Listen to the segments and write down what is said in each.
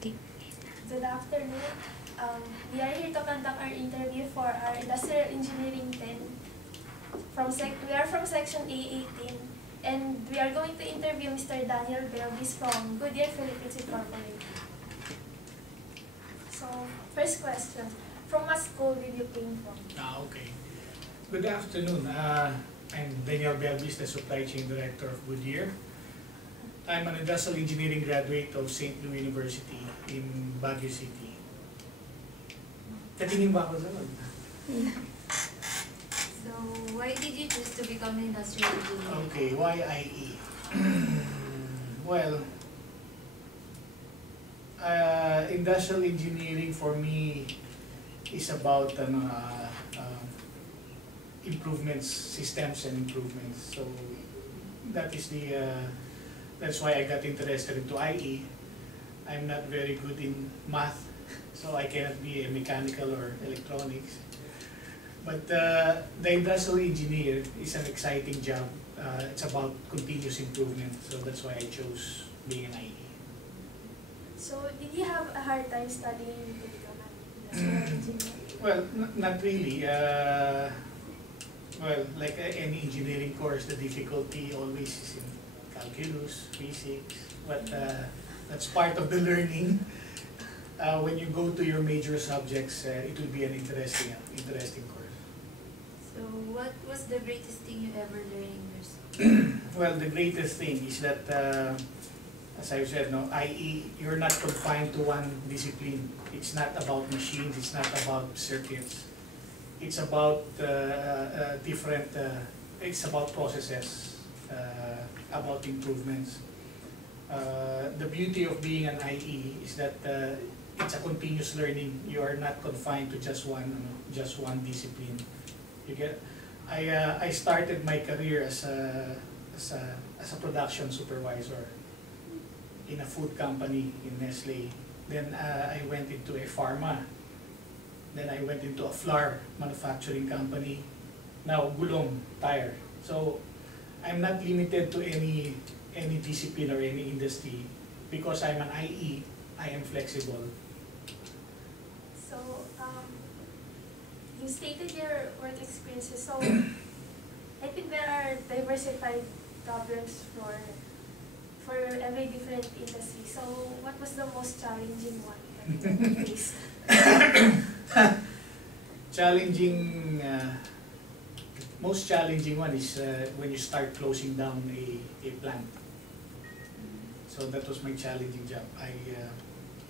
Okay. Good afternoon. We are here to conduct our interview for our Industrial Engineering 10. We are from Section A18, and we are going to interview Mr. Daniel Belvis from Goodyear Philippines Incorporated. So, first question. From what school did you came from? Okay. Good afternoon. I'm Daniel Belvis, the Supply Chain Director of Goodyear. I'm an industrial engineering graduate of St. Louis University in Baguio City. Tatingin ba ako doon? So, why did you choose to become an industrial engineer? Okay, why IE? Well, industrial engineering for me is about improvements, systems and improvements. So that is that's why I got interested into IE. I'm not very good in math, so I cannot be a mechanical or electronics. But the industrial engineer is an exciting job. It's about continuous improvement, so that's why I chose being an IE. So, did you have a hard time studying to become an industrial engineer? Well, not really. Well, like any engineering course, the difficulty always is in calculus, physics, but that's part of the learning. When you go to your major subjects, it will be an interesting course. So, what was the greatest thing you ever learned in your school? Well, the greatest thing is that, as I've said, no, IE, you're not confined to one discipline. It's not about machines, it's not about circuits. It's about it's about processes, about improvements. The beauty of being an IE is that it's a continuous learning. You are not confined to just one discipline. You get. I started my career as a production supervisor in a food company in Nestle. Then I went into a pharma. Then I went into a flour manufacturing company. Now Gulong tire. So I'm not limited to any discipline or any industry because I'm an IE. I am flexible. So, you stated your work experiences. So, I think there are diversified problems for every different industry. So, what was the most challenging one that you faced? Most challenging one is when you start closing down a plant. So that was my challenging job.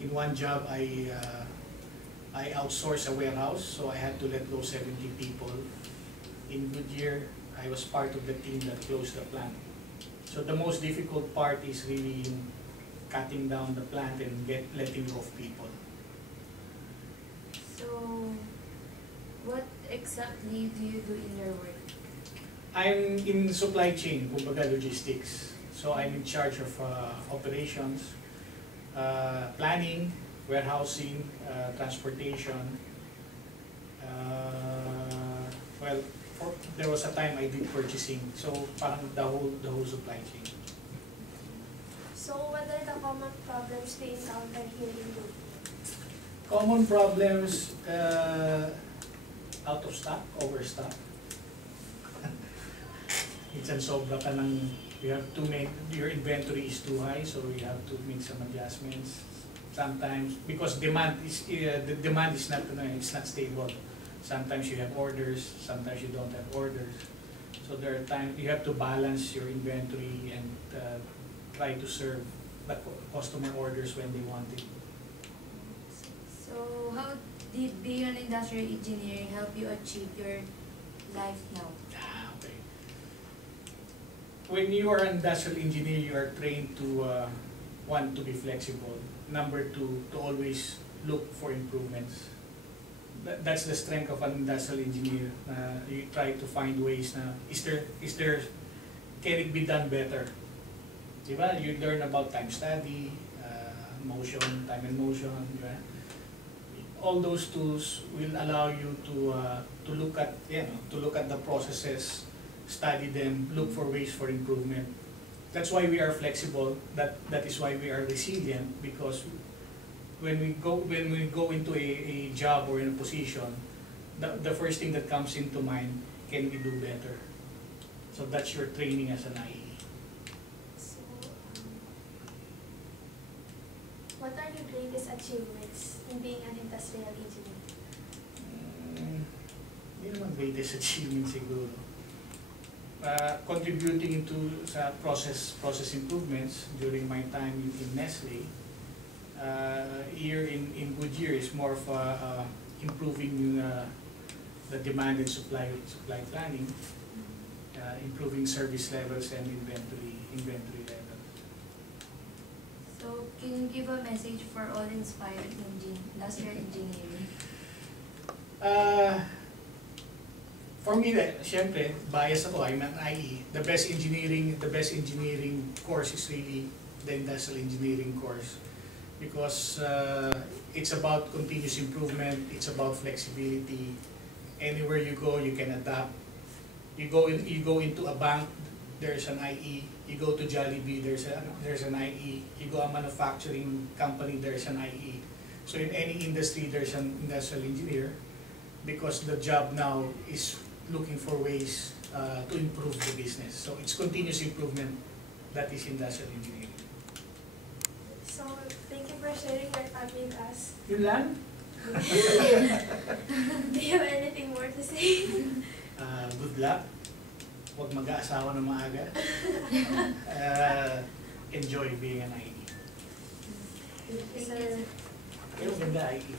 In one job, I outsourced a warehouse, so I had to let go 70 people. In Goodyear, I was part of the team that closed the plant. So the most difficult part is really cutting down the plant and letting go of people. So, what exactly do you do in your work? I'm in supply chain, kumbaga logistics. So I'm in charge of operations, planning, warehousing, transportation. Well, there was a time I did purchasing, so parang the whole supply chain. So, what are the common problems they encounter here in Goodyear? Common problems, out of stock, overstock. Minsan sobra ka ng, your inventory is too high, so you have to make some adjustments. Sometimes, because the demand is not, it's not stable. Sometimes you have orders, sometimes you don't have orders. So there are times you have to balance your inventory and try to serve the customer orders when they want it. So, how did being an industrial engineer help you achieve your life now? Okay. When you are an industrial engineer, you are trained to one, to be flexible. Number two, to always look for improvements. That's the strength of an industrial engineer. You try to find ways na, can it be done better? Diba? You learn about time study, motion, time and motion, diba? All those tools will allow you to look at the processes, study them, look for ways for improvement. That's why we are flexible. That is why we are resilient, because when we go into a job or in a position, the first thing that comes into mind, can we do better? So that's your training as an IE. So, what are your greatest achievements in being an industrial engineer? Hindi naman greatest achievement siguro. Contributing to sa process improvements during my time in Nestle. Here in Goodyear is more of improving the demand and supply planning, improving service levels and inventory levels. So, can you give a message for all inspiring industrial engineering? For me, syempre, bias ako, I'm an IE. The best engineering course is really the industrial engineering course, because it's about continuous improvement, it's about flexibility. Anywhere you go, you can adapt. You go into a bank, there's an IE. You go to Jollibee, there's an IE. You go a manufacturing company, there's an IE. So in any industry, there's an industrial engineer, because the job now is looking for ways to improve the business. So it's continuous improvement, that is industrial engineering. So, thank you for sharing your time with us. Yun lang? Do you have anything more to say? Good luck. Huwag mag-aasawa ng maaga. Enjoy being an IE. Thank you, sir. Pero ganda IE.